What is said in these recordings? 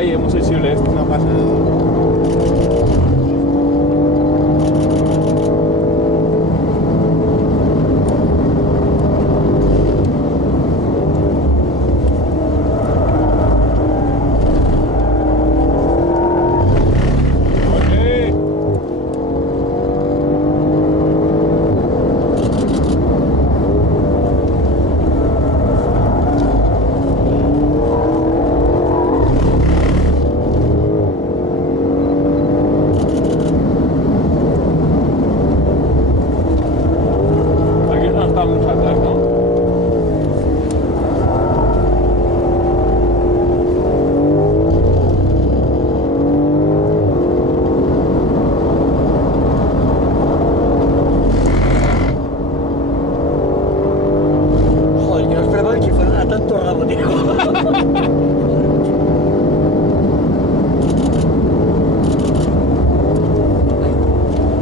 ahí, es muy sensible esto. No pasa nada. Oye. Aquí no está mucho atrás, ¿no? Joder, que no esperaba que fuera a tanto rabo, tío.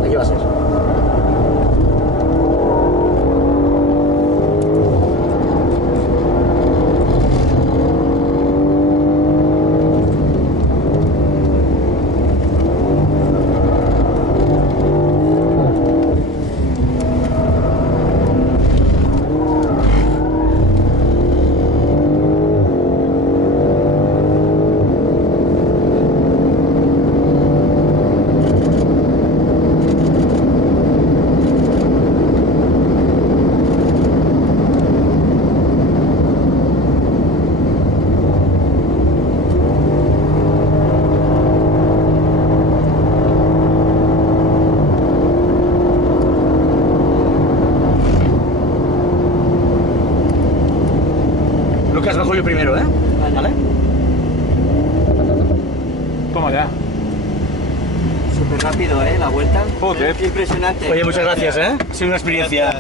Aquí va a ser. Lucas, bajo yo primero, ¿eh? Vale. Toma ya. Súper rápido, la vuelta. Joder. Impresionante. Oye, muchas gracias, ¿eh? Ha sido una experiencia